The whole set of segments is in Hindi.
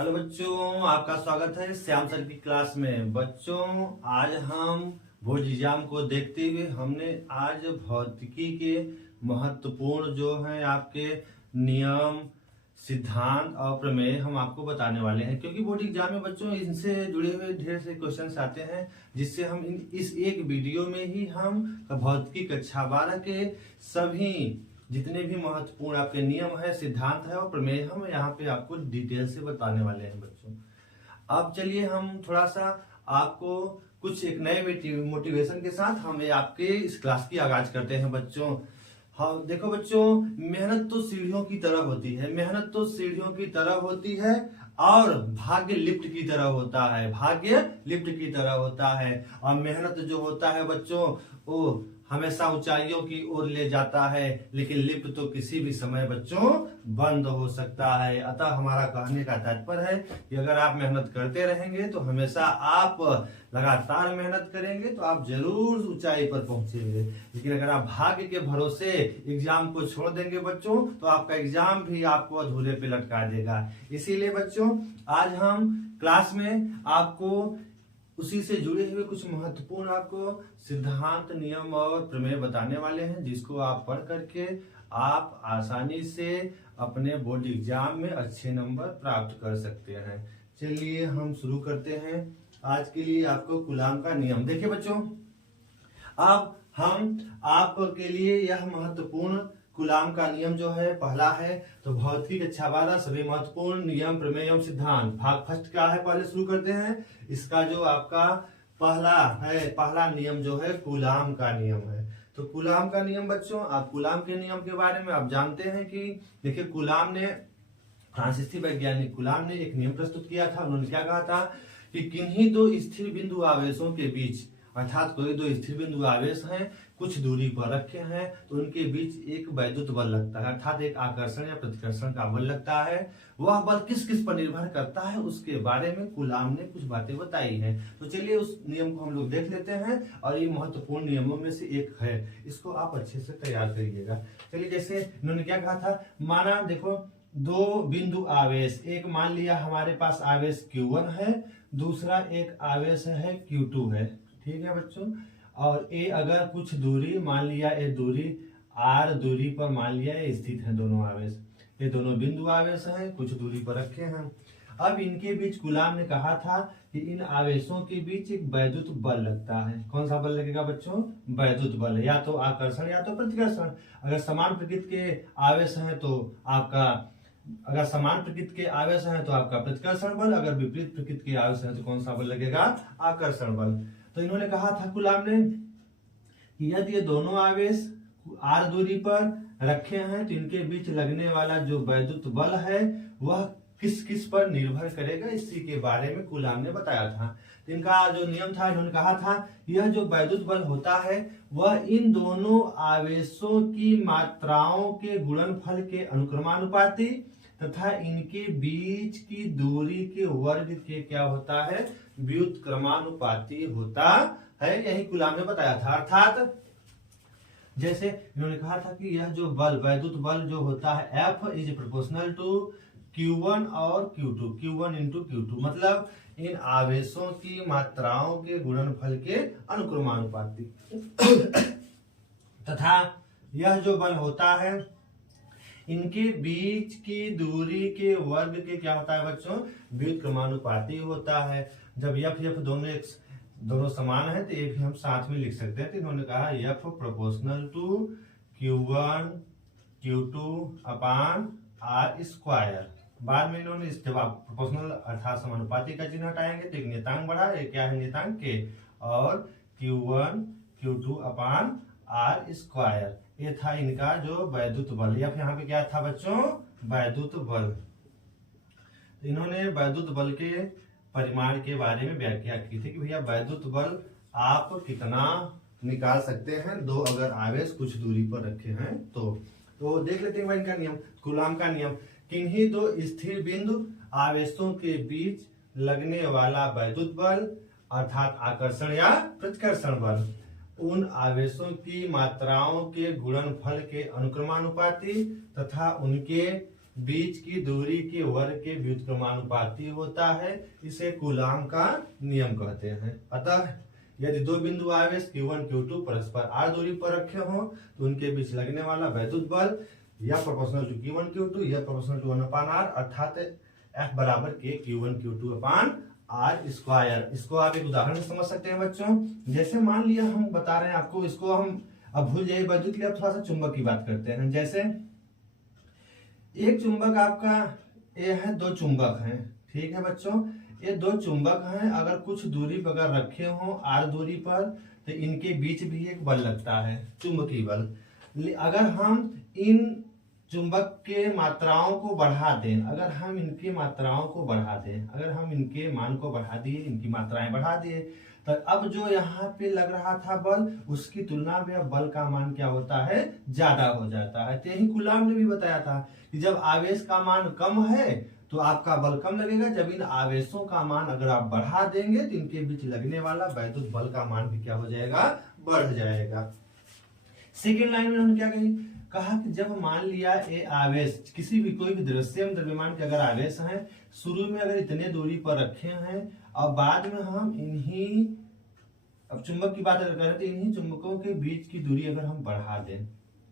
हेलो बच्चों, आपका स्वागत है श्याम सर की क्लास में। बच्चों, आज हम बोर्ड एग्जाम को देखते हुए हमने आज भौतिकी के महत्वपूर्ण जो हैं आपके नियम, सिद्धांत और प्रमेय हम आपको बताने वाले हैं, क्योंकि बोर्ड एग्जाम में बच्चों इनसे जुड़े हुए ढेर से क्वेश्चंस आते हैं, जिससे हम इस एक वीडियो में ही हम भौतिकी कक्षा 12 के सभी जितने भी महत्वपूर्ण आपके नियम है, सिद्धांत है और प्रमेय हम यहाँ पे आपको डिटेल से बताने वाले हैं बच्चों। अब चलिए हम थोड़ा सा आपको कुछ एक नए मोटिवेशन के साथ हम आपके इस क्लास की आगाज करते हैं बच्चों। हाँ देखो बच्चों, मेहनत तो सीढ़ियों की तरह होती है, मेहनत तो सीढ़ियों की तरह होती है और भाग्य लिफ्ट की तरह होता है, भाग्य लिफ्ट की तरह होता है। और मेहनत जो होता है बच्चों वो हमेशा ऊंचाइयों की ओर ले जाता है, लेकिन लिफ्ट तो किसी भी समय बच्चों बंद हो सकता है। अतः हमारा कहने का तात्पर्य है कि अगर आप मेहनत करते रहेंगे तो हमेशा आप लगातार मेहनत करेंगे तो आप जरूर ऊंचाई पर पहुंचेंगे। लेकिन अगर आप भाग्य के भरोसे एग्जाम को छोड़ देंगे बच्चों तो आपका एग्जाम भी आपको अधूरे पे लटका देगा। इसीलिए बच्चों आज हम क्लास में आपको उसी से जुड़े हुए कुछ महत्वपूर्ण आपको सिद्धांत, नियम और प्रमेय बताने वाले हैं, जिसको आप पढ़ करके आप आसानी से अपने बोर्ड एग्जाम में अच्छे नंबर प्राप्त कर सकते हैं। चलिए हम शुरू करते हैं। आज के लिए आपको कूलाम का नियम देखिए बच्चों, अब हम आपके लिए यह महत्वपूर्ण कूलाम का नियम जो है पहला है, तो भौतिकी कक्षा 12 सभी महत्वपूर्ण नियम, प्रमेय एवं सिद्धांत भाग फर्स्ट क्या है पहले शुरू करते हैं। इसका जो आपका पहला नियम जो है कूलाम का नियम है। तो कूलाम का नियम बच्चों, आप कूलाम के नियम के बारे में आप जानते हैं कि देखिए फ्रांसीसी वैज्ञानिक कूलाम ने एक नियम प्रस्तुत किया था। उन्होंने क्या कहा था कि किन्हीं दो स्थिर बिंदु आवेशों के बीच, अर्थात कोई दो स्थिर बिंदु आवेश हैं, कुछ दूरी पर रखे हैं, तो उनके बीच एक वैद्युत बल लगता है, अर्थात एक आकर्षण या प्रतिकर्षण का बल लगता है। वह बल किस किस पर निर्भर करता है उसके बारे में कूलाम ने कुछ बातें बताई हैं। तो चलिए उस नियम को हम लोग देख लेते हैं, और ये महत्वपूर्ण नियमों में से एक है, इसको आप अच्छे से तैयार करिएगा। चलिए जैसे इन्होंने क्या कहा था, माना देखो दो बिंदु आवेश, एक मान लिया हमारे पास आवेश Q1 है, दूसरा एक आवेश है Q2 है, ठीक है बच्चों। और ए अगर कुछ दूरी मान लिया, ए दूरी r दूरी पर मान लिया ये स्थित है दोनों आवेश, ये दोनों बिंदु आवेश हैं, कुछ दूरी पर रखे हैं। अब इनके बीच कूलाम ने कहा था कि इन आवेशों के बीच एक वैद्युत बल लगता है। कौन सा बल लगेगा बच्चों? वैद्युत बल, या तो आकर्षण या तो प्रतिकर्षण। अगर समान प्रकृति के आवेश हैं तो आपका प्रतिकर्षण बल, अगर विपरीत प्रकृति के आवेश हैं तो कौन सा बल लगेगा? आकर्षण बल। तो इन्होंने कहा था कूलाम ने कि यदि ये दोनों आवेश r दूरी पर रखे हैं तो इनके बीच लगने वाला जो वैद्युत बल है वह किस किस पर निर्भर करेगा, इसी के बारे में कूलाम ने बताया था। तो इनका जो नियम था, इन्होंने कहा था यह जो वैद्युत बल होता है वह इन दोनों आवेशों की मात्राओं के गुणनफल के अनुक्रमानुपाती तथा इनके बीच की दूरी के वर्ग के क्या होता है? व्युत्क्रमानुपाती होता है। यही कूलाम ने बताया था। अर्थात जैसे इन्होंने कहा था कि यह जो बल, वैद्युत बल जो होता है F is proportional to Q1 और Q2, Q1 इंटू Q2, मतलब इन आवेशों की मात्राओं के गुणनफल के अनुक्रमानुपाती तथा यह जो बल होता है इनके बीच की दूरी के वर्ग के क्या होता है बच्चों? व्युत्क्रमानुपाती होता है। जब F दोनों समान है तो एक ही हम साथ में लिख सकते हैं। तो इन्होंने कहा F proportional to Q1 Q2 upon R square. बाद में इन्होंने जब आप प्रोपोर्शनल अर्थात समानुपाती का चिन्ह हटाएंगे तो एक नियतांक बढ़ा, एक क्या है नियतांक K, और Q1 Q2 upon R square. ये था इनका जो वैद्युत बल, या फिर यहाँ पे क्या था बच्चों? वैद्युत बल। इन्होंने वैद्युत बल के परिमाण के बारे में व्याख्या की थी कि भैया वैद्युत बल आप कितना निकाल सकते हैं दो अगर आवेश कुछ दूरी पर रखे हैं तो देख लेते हैं इनका नियम, कूलाम का नियम। किन्हीं दो स्थिर बिंदु आवेशों के बीच लगने वाला वैद्युत बल अर्थात आकर्षण या प्रतिकर्षण बल उन आवेशों की मात्राओं के गुणनफल के अनुक्रमानुपाती तथा उनके बीच की दूरी के वर्ग के व्युत्क्रमानुपाती होता है, इसे कूलाम का नियम कहते हैं। अतः यदि दो बिंदु आवेश Q1 Q2 परस्पर r दूरी पर रखे हों तो उनके बीच लगने वाला वैद्युत बल या प्रोपोर्शनल टू Q1 Q2 या प्रोपोर्शनल टू 1/r अर्थात F बराबर के Q1 Q2 upon r square. इसको आप एक उदाहरण से समझ सकते हैं बच्चों। जैसे मान लिया हम बता रहे हैं आपको, इसको हम अब भूल जाइए वैद्युत के लिए, अब थोड़ा सा चुंबक की बात करते हैं। जैसे एक चुंबक आपका ये है, दो चुंबक हैं, ठीक है बच्चों। ये दो चुंबक हैं, अगर कुछ दूरी पर अगर रखे हों r दूरी पर तो इनके बीच भी एक बल लगता है, चुंबकीय बल। अगर हम इन चुंबक के मात्राओं को बढ़ा दें, अगर हम इनकी मात्राओं को बढ़ा दें, अगर हम इनके मान को बढ़ा दिए, इनकी मात्राएं बढ़ा दिए, तो अब जो यहाँ पे लग रहा था बल, उसकी तुलना में अब बल का मान क्या होता है, ज्यादा हो जाता है। तो यही कूलाम ने भी बताया था कि जब आवेश का मान कम है तो आपका बल कम लगेगा, जब इन आवेशों का मान अगर आप बढ़ा देंगे तो इनके बीच लगने वाला वैद्युत बल का मान भी क्या हो जाएगा, बढ़ जाएगा। सेकेंड लाइन में उन्होंने क्या कहा कि जब मान लिया ये आवेश किसी भी कोई भी दृश्यमान द्रव्यमान के अगर आवेश हैं, शुरू में अगर इतने दूरी पर रखे हैं और बाद में हम इन्हीं, अब चुंबक की बात अगर करें तो इन्हीं चुंबकों के बीच की दूरी अगर हम बढ़ा दें,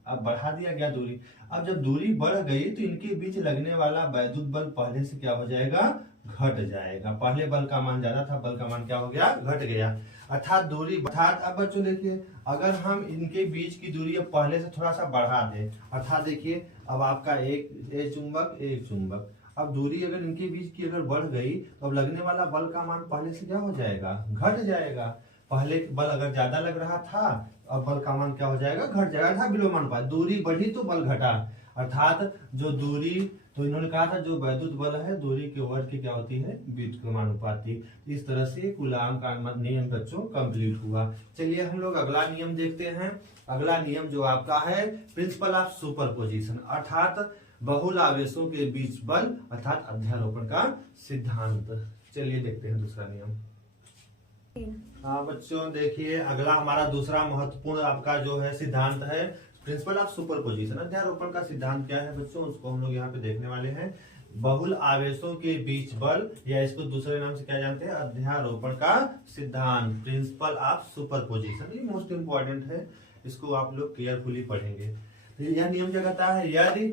अब बढ़ा दिया गया दूरी, अब जब दूरी बढ़ गई तो इनके बीच लगने वाला वैद्युत बल पहले से क्या हो जाएगा, घट जाएगा। पहले बल का मान ज्यादा था, बल का मान क्या हो गया, घट गया। अर्थात दूरी, अर्थात अब बच्चों देखिए, अगर हम इनके बीच की दूरी अब पहले से थोड़ा सा बढ़ा दें, अर्थात देखिए अब आपका एक चुंबक एक चुंबक, अब दूरी अगर इनके बीच की अगर बढ़ गई तो अब लगने वाला बल का मान पहले से क्या हो जाएगा, घट जाएगा। पहले बल अगर ज्यादा लग रहा था, अब बल का मान क्या हो जाएगा, घट जाएगा। अर्थात विलोमानुपात, दूरी बढ़ी तो बल घटा, अर्थात जो दूरी, तो इन्होंने कहा था जो वैद्युत बल है दूरी के वर्ग की क्या होती है, व्युत्क्रमानुपाती। इस तरह से कूलाम का नियम बच्चों कंप्लीट हुआ। चलिए हम लोग अगला नियम देखते हैं। अगला नियम जो आपका है प्रिंसिपल ऑफ सुपरपोजिशन, अर्थात बहुल आवेशों के बीच बल, अर्थात अध्यारोपण का सिद्धांत। चलिए देखते हैं दूसरा नियम। हाँ बच्चों देखिए, अगला हमारा दूसरा महत्वपूर्ण आपका जो है सिद्धांत है प्रिंसिपल ऑफ सुपरपोजिशन। अध्यारोपण का सिद्धांत क्या है बच्चों, उसको हम लोग यहाँ पे देखने वाले हैं। बहुल आवेशों के बीच बल, या इसको दूसरे नाम से क्या जानते हैं, अध्यारोपण का सिद्धांत, प्रिंसिपल ऑफ सुपरपोजिशन। ये मोस्ट इंपॉर्टेंट है, इसको आप लोग केयरफुली पढ़ेंगे। तो यह नियम क्या कहता है, यदि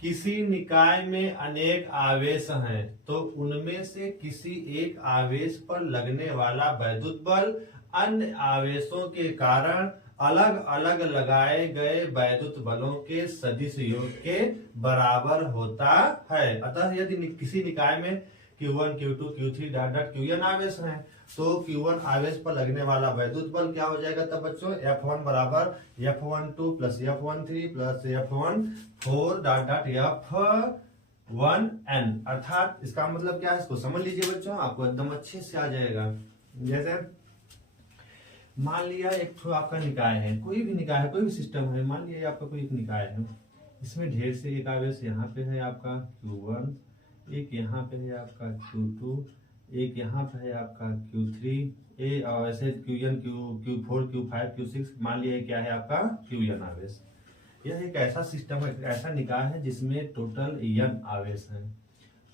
किसी निकाय में अनेक आवेश हैं तो उनमें से किसी एक आवेश पर लगने वाला वैद्युत बल अन्य आवेशों के कारण अलग अलग लगाए गए वैद्युत बलों के सदिश योग के बराबर होता है। अतः यदि किसी निकाय में Q1 Q2 Q3 dot dot Qn आवेश हैं तो Q1 आवेश पर लगने वाला वैद्युत बल क्या हो जाएगा तब बच्चों, F1 बराबर F12 plus F13 plus F14 dot dot F1n। अर्थात इसका मतलब क्या है, इसको समझ लीजिए बच्चों, आपको एकदम अच्छे से आ जाएगा। जैसे मान लिया एक तो आपका निकाय है, कोई भी निकाय है, कोई भी सिस्टम है, मान लिया आपका कोई एक निकाय है, इसमें ढेर से एक आवेश यहाँ पे है आपका Q1, एक यहाँ पे है आपका Q2, एक यहाँ पे है आपका Q3, और ऐसे Qn, Q4, Q5, Q6, मान लिया क्या है आपका Qn आवेश। यह एक ऐसा सिस्टम है, ऐसा निकाय है जिसमें टोटल n आवेश है।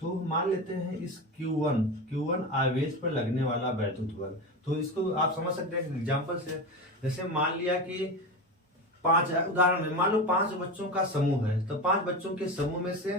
तो मान लेते हैं इस Q1 आवेश पर लगने वाला वैद्युत बल, तो इसको आप समझ सकते हैं एग्जांपल से। जैसे मान लिया कि 5 उदाहरण में मान लो 5 बच्चों का समूह है, तो 5 बच्चों के समूह में से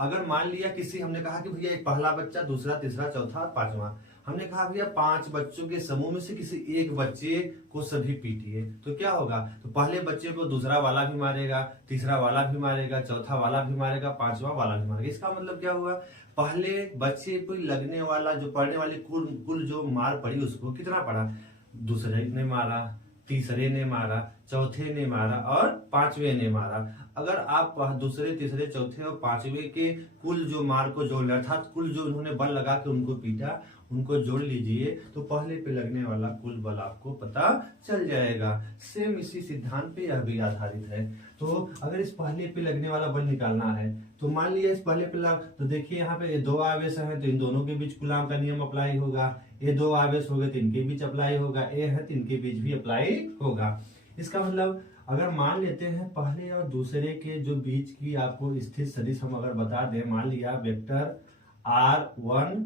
अगर मान लिया किसी, हमने कहा कि भैया एक पहला बच्चा, दूसरा, तीसरा, चौथा, पांचवा, हमने कहा भैया 5 बच्चों के समूह में से किसी एक बच्चे को सभी पीटिए, तो क्या होगा, तो पहले बच्चे को दूसरा वाला भी मारेगा, तीसरा वाला भी मारेगा, चौथा वाला भी मारेगा, पांचवा वाला भी मारेगा। इसका मतलब क्या हुआ, पहले बच्चे को लगने वाला जो पड़ने वाली कुल जो मार पड़ी उसको कितना पड़ा, दूसरे ने मारा, तीसरे ने मारा, चौथे ने मारा और पांचवे ने मारा। अगर आप दूसरे, तीसरे, चौथे और पांचवे के कुल जो मार को जोड़, अर्थात कुल जो उन्होंने बल लगा के उनको पीटा, उनको जोड़ लीजिए तो पहले पे लगने वाला कुल बल आपको पता चल जाएगा। सेम इसी सिद्धांत पे यह भी आधारित है। तो अगर इस पहले पे लगने वाला बल निकालना है तो मान लिया इस पहले पे तो देखिए यहाँ पे 2 आवेश हैं तो इन दोनों के बीच कूलाम का नियम अप्लाई होगा। ये 2 आवेश हो गए तो इनके बीच अप्लाई होगा, ये है तो इनके बीच भी अप्लाई होगा। इसका मतलब अगर मान लेते हैं पहले और दूसरे के जो बीच की आपको स्थित सदिश हम अगर बता दें, मान लिया वेक्टर R1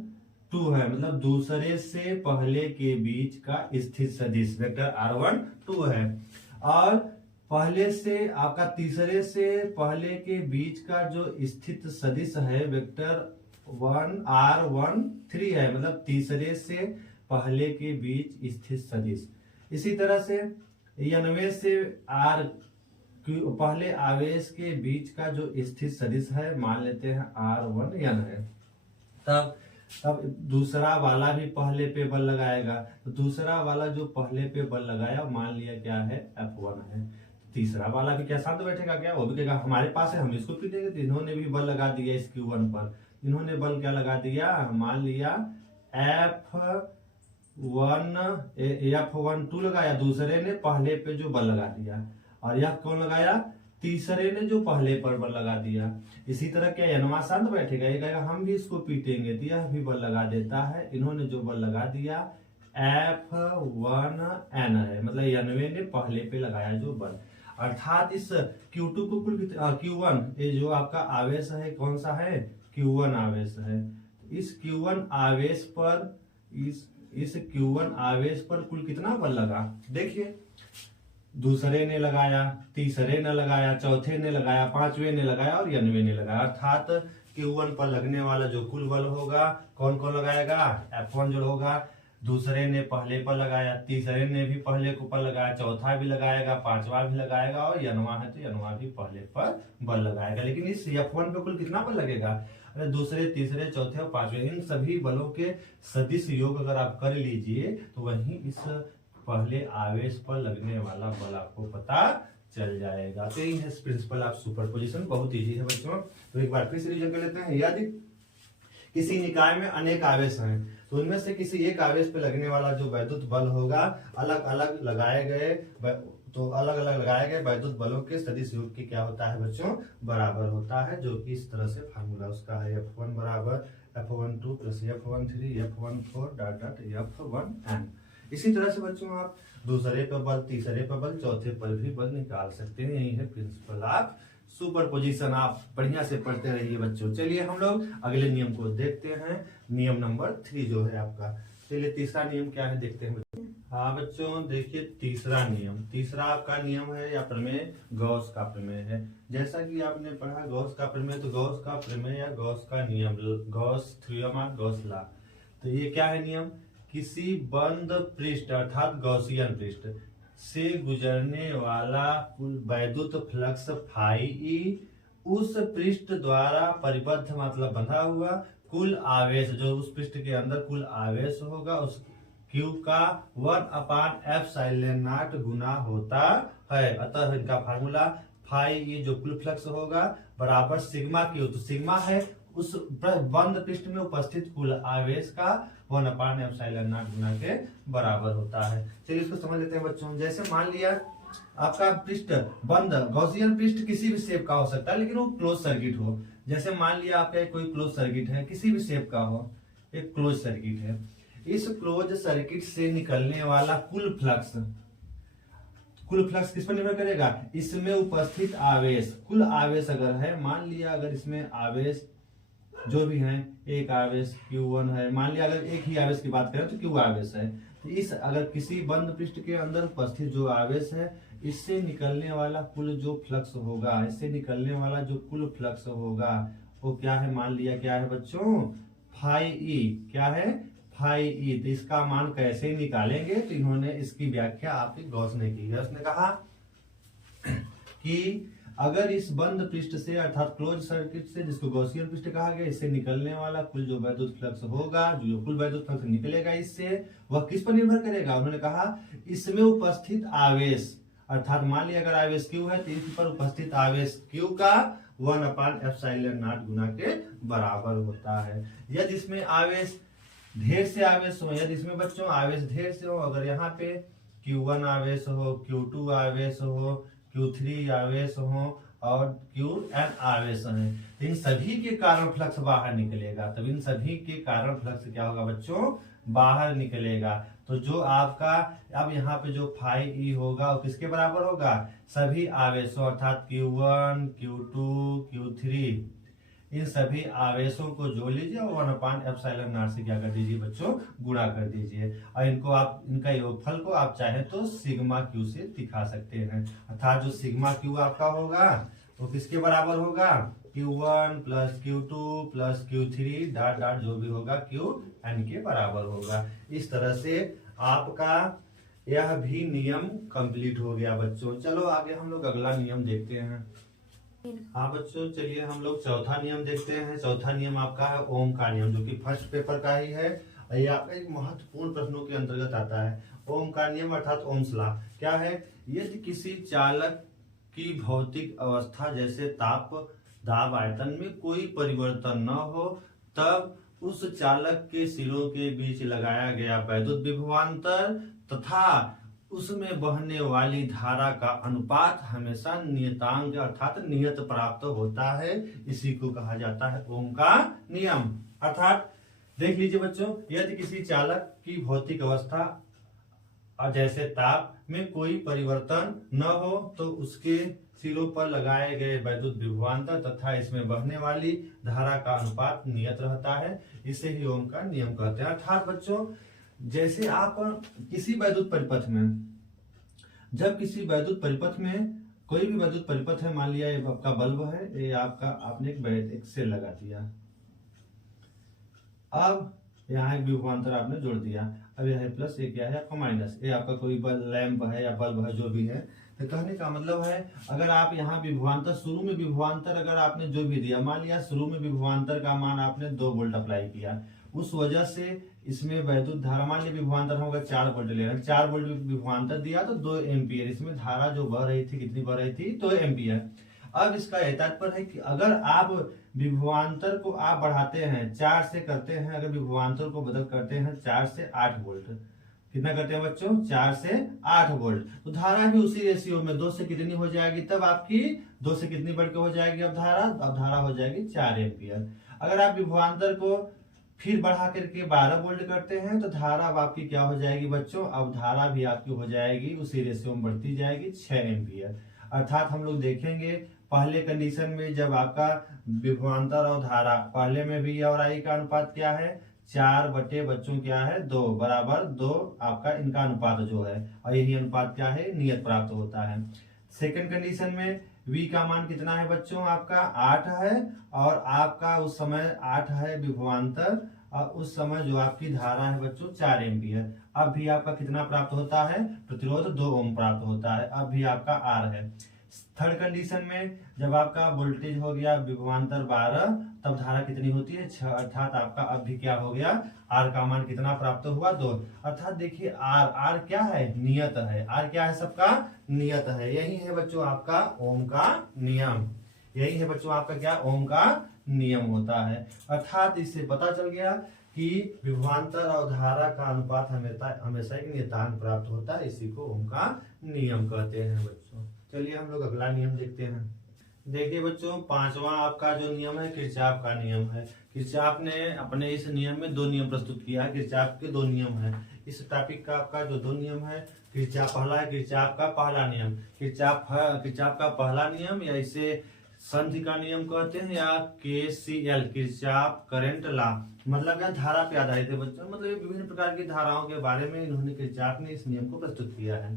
2 है, मतलब दूसरे से पहले के बीच का स्थित सदिश वेक्टर R1 2 है, और पहले से आपका तीसरे से पहले के बीच का जो स्थित सदिश है वेक्टर R1 3 है, मतलब तीसरे से पहले के बीच स्थित सदिश। इसी तरह से n से R पहले आवेश के बीच का जो स्थित सदिश है मान लेते हैं R1 n है, तब दूसरा वाला भी पहले पे बल लगाएगा, तो दूसरा वाला जो पहले पे बल लगाया मान लिया क्या है F1 है, तीसरा वाला भी क्या साथ बैठेगा क्या, वो भी कहेगा हमारे पास है हम इसको पीटेंगे। तो इन्होंने भी बल लगा दिया इस Q1 पर, इन्होंने बल क्या लगा दिया, मान लिया F1 2 लगाया, दूसरे ने पहले पे जो बल लगा दिया, और यह कौन लगाया, तीसरे ने जो पहले पर बल लगा दिया। इसी तरह क्या यनवा शांत बैठेगा, ये कहेगा हम भी इसको पीटेंगे, तो यह भी बल लगा देता है। इन्होंने जो बल लगा दिया F1n है, मतलब यनवे ने पहले पे लगाया जो बल, अर्थात इस Q2 को कुल Q1 ये जो आपका आवेश है कौन सा है, Q1 आवेश है। इस Q1 आवेश पर इस Q1 आवेश पर कुल कितना बल लगा, देखिए दूसरे ने लगाया, तीसरे ने लगाया, चौथे ने लगाया, पांचवे ने लगाया और नवे ने लगाया, अर्थात Q1 पर लगने वाला जो कुल बल होगा कौन कौन लगाएगा, F1 जो होगा, दूसरे ने पहले पर लगाया, तीसरे ने भी पहले को पर लगाया, चौथा भी लगाएगा, पांचवा भी लगाएगा, और यनवा है तो यनवा भी पहले पर बल लगाएगा। लेकिन इस F1 पे कुल कितना बल लगेगा, अरे दूसरे तीसरे चौथे और पांचवे इन सभी बलों के सदिश योग अगर आप कर लीजिए तो वहीं इस पहले आवेश पर लगने वाला बल आपको पता चल जाएगा। तो यही है प्रिंसिपल ऑफ सुपरपोजिशन, बहुत इजी है बच्चों। तो एक बार फिर से रिवीजन कर लेते हैं। यदि किसी निकाय में अनेक आवेश हैं तो उनमें से किसी एक आवेश पे लगने वाला जो वैद्युत बल होगा अलग अलग लगाए गए वैद्युत बलों के सदिश योग की क्या होता है बच्चों, बराबर होता है, जो कि इस तरह से फार्मूला उसका है F1 बराबर F12 plus F13 F14 dot dot F1n। इसी तरह से बच्चों आप दूसरे पर बल, तीसरे पर बल, चौथे पर भी बल निकाल सकते हैं। यही है प्रिंसिपल ऑफ सुपरपोजिशन। आप बढ़िया से पढ़ते रहिए बच्चों। चलिए हम लोग अगले नियम को देखते हैं, नियम नंबर 3 जो है आपका। चलिए तीसरा नियम क्या है देखते हैं बच्चों। हाँ बच्चों देखिए तीसरा नियम, तीसरा आपका नियम है या प्रमेय गॉस का प्रमेय है। जैसा कि आपने पढ़ा गॉस का प्रमेय, तो गॉस का प्रमेय या गॉस का नियम, Gauss theorem of Gauss law. तो ये क्या है नियम, किसी बंद पृष्ठ अर्थात गॉसियन पृष्ठ से गुजरने वाला कुल वैद्युत फ्लक्स फाई ई, उस पृष्ठ द्वारा परिबद्ध मतलब बंधा हुआ कुल आवेश, जो उस पृष्ठ के अंदर कुल आवेश होगा उस Q का 1/F0 गुना होता है। अतः इनका फार्मूला फाई ई जो कुल फ्लक्स होगा बराबर सिग्मा Q, तो सिग्मा है उस बंद पृष्ठ में उपस्थित कुल आवेश का 1/F0 गुना के बराबर होता है। चलिए इसको समझ लेते हैं बच्चों। जैसे मान लिया आपका पृष्ठ बंद गॉसियन पृष्ठ किसी भी शेप का हो सकता है, लेकिन वो क्लोज सर्किट हो। जैसे मान लिया आपका कोई क्लोज सर्किट है, किसी भी शेप का हो, एक क्लोज सर्किट है, इस क्लोज सर्किट से निकलने वाला कुल फ्लक्स किस पर निर्भर करेगा, इसमें उपस्थित आवेश, कुल आवेश अगर है, मान लिया अगर इसमें आवेश जो भी है, एक आवेश Q1 है, मान लिया अगर एक ही आवेश की बात करें तो Q आवेश है, तो इस अगर किसी बंद पृष्ठ के अंदर उपस्थित जो आवेश है इससे निकलने वाला कुल जो फ्लक्स होगा, इससे निकलने वाला जो कुल फ्लक्स होगा वो क्या है, मान लिया क्या है बच्चों, फाई ई, क्या है फाई ई। तो इसका मान कैसे निकालेंगे, तो इन्होंने इसकी व्याख्या आपकी गॉस ने की है। उसने कहा कि अगर इस बंद पृष्ठ से अर्थात क्लोज सर्किट से, जिसको गॉसियन पृष्ठ कहा गया, इससे निकलने वाला कुल जो वैद्युत फ्लक्स होगा, जो कुल वैद्युत फ्लक्स निकलेगा इससे, वह किस पर निर्भर करेगा, उन्होंने कहा इसमें उपस्थित आवेश, अर्थात मान लिया अगर आवेश Q है तो इस पर उपस्थित आवेश Q का 1/F0 गुना के बराबर होता है। यदि इसमें आवेश ढेर से आवेश हो, यदि इसमें बच्चों आवेश ढेर से हो, अगर यहाँ पे Q1 आवेश हो, Q2 आवेश हो, Q3 आवेश हो और Qn आवेश है, इन सभी के कारण फ्लक्स बाहर निकलेगा। तब इन सभी के कारण फ्लक्स क्या होगा बच्चों, बाहर निकलेगा। तो जो आपका अब यहाँ पे जो फाई ई होगा वो किसके बराबर होगा, सभी आवेशों अर्थात Q1 Q2 Q3 इन सभी आवेशों को जोड़ लीजिए और 1/ε0 से क्या कर दीजिए बच्चों, गुणा कर दीजिए। और इनको आप इनका योगफल को आप चाहे तो सिग्मा क्यू से दिखा सकते हैं। अर्थात जो सिग्मा क्यू आपका होगा वो किसके बराबर होगा, Q1 plus Q2 plus Q3 dot dot जो भी होगा Qn के बराबर होगा। इस तरह से आपका यह भी नियम कंप्लीट हो गया बच्चों। चलो आगे हम लोग अगला नियम देखते हैं। हाँ बच्चों चलिए हम लोग चौथा नियम देखते हैं। चौथा नियम आपका है ओम का नियम, जो कि फर्स्ट पेपर का ही है। ये आपका एक महत्वपूर्ण प्रश्नों के अंतर्गत आता है। ओम का नियम अर्थात ओम्स लॉ क्या है, यदि किसी चालक की भौतिक अवस्था जैसे ताप दाब आयतन में कोई परिवर्तन न हो तब उस चालक के सिरों के बीच लगाया गया वैद्युत विभवांतर तथा उसमें बहने वाली धारा का अनुपात हमेशा नियतांक अर्थात नियत प्राप्त होता है। इसी को कहा जाता है ओम का नियम। अर्थात देख लीजिए बच्चों, यदि किसी चालक की भौतिक अवस्था और जैसे ताप में कोई परिवर्तन न हो तो उसके सिरों पर लगाए गए वैद्युत विभवांतर तथा इसमें बहने वाली धारा का अनुपात नियत रहता है। इसे ही ओम का नियम कहते हैं। अर्थात बच्चों जैसे आप किसी वैद्युत परिपथ में, जब किसी वैद्युत परिपथ में कोई भी वैद्युत परिपथ है, मान लिया ये आपका बल्ब है, ये आपका आपने एक सेल लगा दिया, अब यहाँ एक विभवांतर आपने जोड़ दिया, अब यह है प्लस, ये क्या है आपका माइनस, ये आपका कोई लैंप है या बल्ब है जो भी है। तो कहने का मतलब है अगर आप यहाँ विभवांतर शुरू में विभवांतर अगर आपने जो भी दिया, मान लिया शुरू में विभवांतर का मान आपने 2 वोल्ट अप्लाई किया, उस वजह से इसमें वैद्युत धारा मान लिया विभवांतर होगा 4 वोल्ट ले रहे हैं, 4 वोल्ट विभवांतर दिया तो 2 एम्पियर इसमें धारा जो बह रही थी, कितनी बह रही थी 2 एम्पियर। अब इसका यह तात्पर्य है कि अगर आप विभवांतर को आप बढ़ाते हैं 4 से करते हैं, अगर विभवांतर को बदल करते हैं 4 से 8 वोल्ट, कितना करते हैं बच्चों 4 से 8 वोल्ट, तो धारा भी उसी रेशियो में 2 से कितनी हो जाएगी, तब आपकी 2 से कितनी बढ़ के हो जाएगी अब धारा हो जाएगी 4 एम्पियर। अगर आप विभवांतर को फिर बढ़ा करके 12 वोल्ट करते हैं तो धारा अब आपकी क्या हो जाएगी बच्चों, अब धारा भी आपकी हो जाएगी उसी रेशियो में बढ़ती जाएगी 6 एम्पियर। अर्थात हम लोग देखेंगे पहले कंडीशन में जब आपका विभवांतर और धारा पहले में भी और आई का अनुपात क्या है 4 बटे बच्चों क्या है 2 बराबर 2 आपका इनका अनुपात जो है, और यही अनुपात क्या है नियत प्राप्त होता है। सेकंड कंडीशन में V का मान कितना है बच्चों आपका 8 है, और आपका उस समय 8 है विभवांतर, और उस समय जो आपकी धारा है बच्चों 4 एम्पियर। अब भी आपका कितना प्राप्त होता है, प्रतिरोध 2 ओम प्राप्त होता है, अब भी आपका R है। थर्ड कंडीशन में जब आपका वोल्टेज हो गया विभवांतर 12 तब धारा कितनी होती है 6, अर्थात आपका अब भी क्या हो गया R का मान कितना प्राप्त हुआ 2। अर्थात देखिए R क्या है नियत है, R क्या है सबका नियत है। यही है बच्चों आपका ओम का नियम, यही है बच्चों आपका क्या ओम का नियम होता है। अर्थात इससे पता चल गया कि विभवांतर और धारा का अनुपात हमेशा एक नियतांक प्राप्त होता है, इसी को ओम का नियम कहते हैं बच्चों। चलिए हम लोग अगला नियम देखते हैं। देखिए बच्चों पांचवा आपका जो नियम है किरचॉफ का नियम है। किरचॉफ ने अपने इस नियम में 2 नियम प्रस्तुत किया है। किरचॉफ के 2 नियम है इस टॉपिक का। आपका जो 2 नियम है पहला है किरचॉफ का पहला नियम, किरचॉफ का पहला नियम, या इसे संधि का नियम कहते हैं, या KCL किरचॉफ करंट लॉ, मतलब यह धारा पे आधारित है बच्चों, मतलब ये विभिन्न प्रकार की धाराओं के बारे में इन्होंने किरचॉफ ने इस नियम को प्रस्तुत किया है।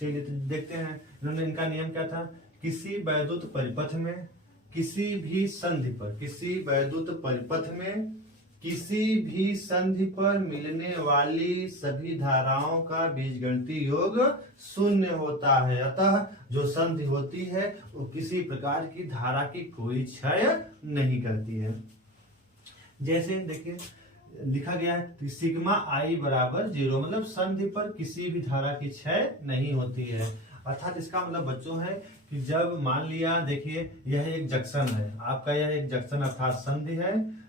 चलिए तो देखते हैं इन्होंने इनका नियम क्या था। किसी वैद्युत परिपथ में किसी भी संधि पर, किसी वैद्युत परिपथ में किसी भी संधि पर मिलने वाली सभी धाराओं का बीजगणितीय योग 0 होता है। अतः जो संधि होती है वो किसी प्रकार की धारा की कोई क्षय नहीं करती है। जैसे देखिए लिखा गया है सिग्मा I बराबर 0, मतलब संधि पर किसी भी धारा की क्षय नहीं होती है। अर्थात इसका मतलब बच्चों है कि जब मान लिया देखिए यह एक जंक्शन है आपका, यह एक जंक्शन अर्थात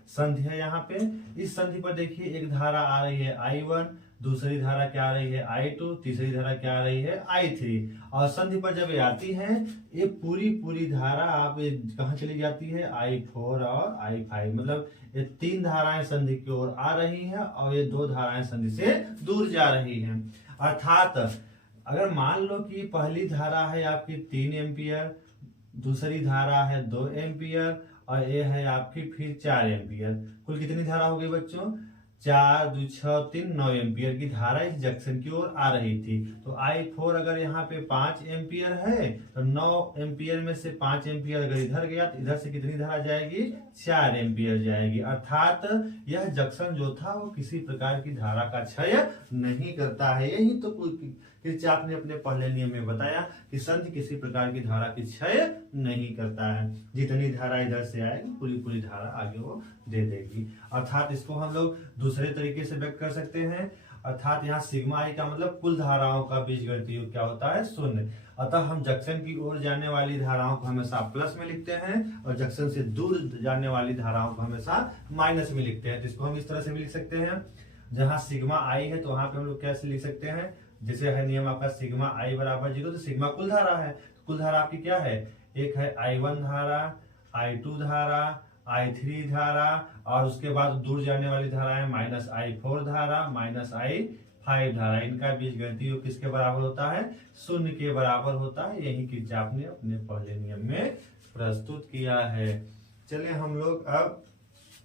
संधि है यहाँ पे। इस संधि पर देखिए एक धारा आ रही है I1, दूसरी धारा क्या आ रही है I2, तीसरी धारा क्या आ रही है I3। और संधि पर जब ये आती है ये पूरी धारा आप कहाँ चली जाती है I4 और I5, मतलब ये तीन धाराएं संधि की ओर आ रही हैं और ये दो धाराएं संधि से दूर जा रही हैं। अर्थात अगर मान लो कि पहली धारा है आपकी 3 एम्पियर, दूसरी धारा है 2 एम्पियर और ये है आपकी फिर 4 एम्पियर, कुल कितनी धारा हो गई बच्चों 4 2 6 3 9 एम्पियर की धारा इस जंक्शन की ओर आ रही थी। तो I4 अगर यहाँ पे 5 एम्पियर है तो 9 एम्पियर में से 5 एम्पियर अगर इधर गया तो इधर से कितनी धारा जाएगी 4 एम्पियर जाएगी। अर्थात यह जंक्शन जो था वो किसी प्रकार की धारा का क्षय नहीं करता है। यही तो किरचॉफ ने अपने पहले नियम में बताया कि संधि किसी प्रकार की धारा की क्षय नहीं करता है, जितनी धारा इधर से आएगी पूरी धारा आगे वो दे देगी। अर्थात इसको हम लोग दूसरे तरीके से व्यक्त कर सकते हैं। अर्थात यहाँ सिग्मा आई का मतलब कुल धाराओं का बीजगणितीय योग क्या होता है 0। अतः हम जंक्शन की ओर जाने वाली धाराओं को हमेशा प्लस में लिखते हैं और जंक्शन से दूर जाने वाली धाराओं को हमेशा माइनस में लिखते हैं। तो इसको हम इस तरह से भी लिख सकते हैं, जहाँ सिग्मा आई है तो वहां पे हम लोग कैसे लिख सकते हैं, जैसे है नियम आपका सिग्मा आई बराबर 0, तो सिग्मा कुल धारा है, कुल धारा आपकी क्या है, एक है I1 धारा, I2 धारा, I3 धारा और उसके बाद दूर जाने वाली धारा है -I4 धारा, -I5 धारा। इनका बीजगणितीय योग किसके बराबर होता है 0 के बराबर होता है। यही किरचॉफ ने अपने पहले नियम में प्रस्तुत किया है। चलिए हम लोग अब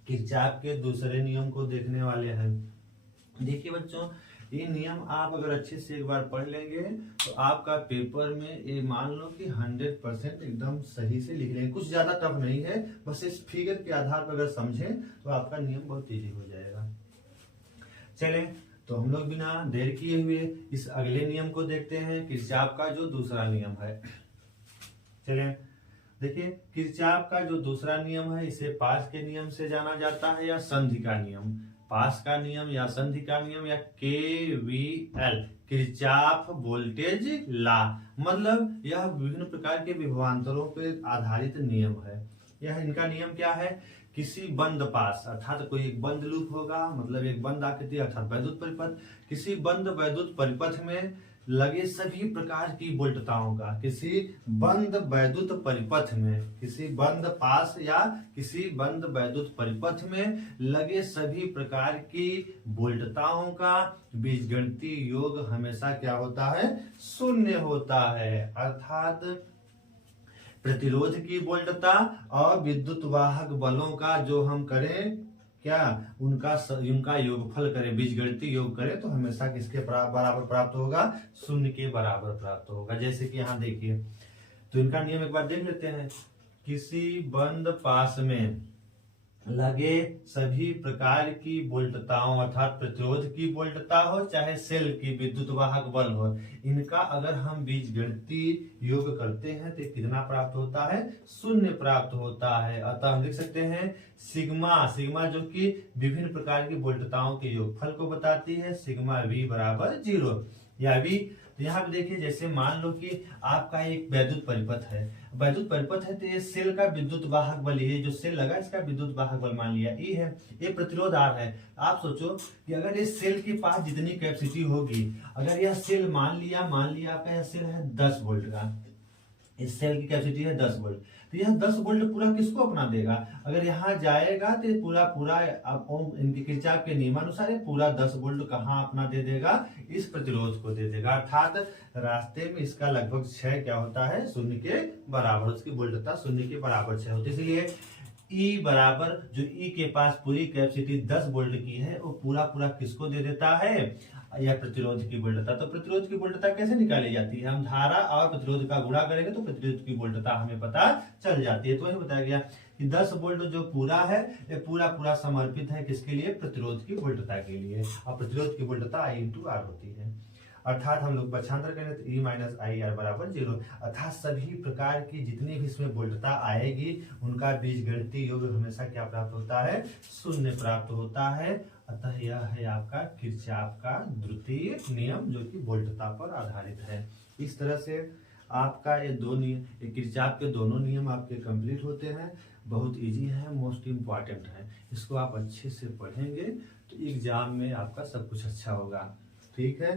किरचॉफ के दूसरे नियम को देखने वाले हैं। देखिए बच्चों, ये नियम आप अगर अच्छे से एक बार पढ़ लेंगे तो आपका पेपर में ये मान लो कि 100% एकदम सही से लिख लेंगे। कुछ ज्यादा टफ नहीं है, बस इस फिगर के आधार पर अगर समझें तो आपका नियम बहुत इजी हो जाएगा। चलें तो हम लोग बिना देर किए हुए इस अगले नियम को देखते हैं, किरचॉफ का जो दूसरा नियम है। चलें देखिए, किरचॉफ का जो दूसरा नियम है इसे पास के नियम से जाना जाता है या संधि का नियम। पास का नियम या संधि का नियम या KVL किरचॉफ वोल्टेज लॉ, मतलब यह विभिन्न प्रकार के विभवांतरों पर आधारित नियम है। यह इनका नियम क्या है, किसी बंद पास अर्थात कोई एक बंद लूप होगा, मतलब एक बंद आकृति अर्थात वैद्युत परिपथ, किसी बंद वैद्युत परिपथ में लगे सभी प्रकार की वोल्टताओं का, किसी बंद वैद्युत परिपथ में, किसी बंद पास या किसी बंद वैद्युत परिपथ में लगे सभी प्रकार की वोल्टताओं का बीजगणितीय योग हमेशा क्या होता है 0 होता है। अर्थात प्रतिरोध की वोल्टता और विद्युत वाहक बलों का जो हम करें क्या उनका योगफल करें, बीजगणितीय योग करें तो हमेशा किसके बराबर प्राप्त होगा 0 के बराबर प्राप्त होगा। जैसे कि यहाँ देखिए, तो इनका नियम एक बार देख लेते हैं। किसी बंद पास में लगे सभी प्रकार की वोल्टताओं अर्थात प्रतिरोध की वोल्टता हो चाहे सेल की विद्युत वाहक बल हो, इनका अगर हम बीजगणितीय योग करते हैं तो कितना प्राप्त होता है 0 प्राप्त होता है। अतः हम लिख सकते हैं सिग्मा जो कि विभिन्न प्रकार की वोल्टताओं के योगफल को बताती है, सिग्मा V बराबर 0 या V। तो यहाँ पे देखिए, जैसे मान लो कि आपका एक वैद्युत परिपथ है, वैद्युत परिपथ है तो ये सेल का विद्युत वाहक बल, ये जो सेल लगा इसका विद्युत वाहक बल मान लिया E है, ये प्रतिरोध R है। आप सोचो कि अगर इस सेल के पास जितनी कैपेसिटी होगी, अगर यह सेल मान लिया आपका यह सेल है 10 वोल्ट का, इस सेल की कैपेसिटी है 10 वोल्ट, तो यह 10 वोल्ट पूरा किसको अपना देगा, अगर यहाँ जाएगा तो पूरा इनके किरचॉफ के नियमानुसार पूरा 10 वोल्ट कहाँ अपना दे देगा, इस प्रतिरोध को दे देगा। अर्थात रास्ते में इसका लगभग क्षय क्या होता है 0 के बराबर, उसकी वोल्टता 0 के बराबर क्षय होती है। इसलिए E बराबर जो E के पास पूरी कैपेसिटी 10 वोल्ट की है वो पूरा किसको दे देता है, यह प्रतिरोध की वोल्टता। तो प्रतिरोध की वोल्टता कैसे निकाली जाती है, हम धारा और प्रतिरोध का गुणा करेंगे तो प्रतिरोध की वोल्टता हमें पता चल जाती है। तो वही बताया गया कि 10 वोल्ट जो पूरा है ये पूरा समर्पित है किसके लिए, प्रतिरोध की वोल्टता के लिए, और प्रतिरोध की वोल्टता I/R होती है। अर्थात हम लोग बछांतर करें तो E-IR बराबर 0। अर्थात सभी प्रकार की जितनी भी इसमें वोल्टता आएगी उनका बीजगणितीय योग हमेशा क्या प्राप्त होता है 0 प्राप्त होता है। अतः यह है आपका किरचॉफ का द्वितीय नियम जो कि वोल्टता पर आधारित है। इस तरह से आपका ये दो नियम, ये किरचॉफ के दोनों नियम आपके कंप्लीट होते हैं। बहुत इजी है, मोस्ट इम्पॉर्टेंट है। इसको आप अच्छे से पढ़ेंगे तो एग्जाम में आपका सब कुछ अच्छा होगा। ठीक है।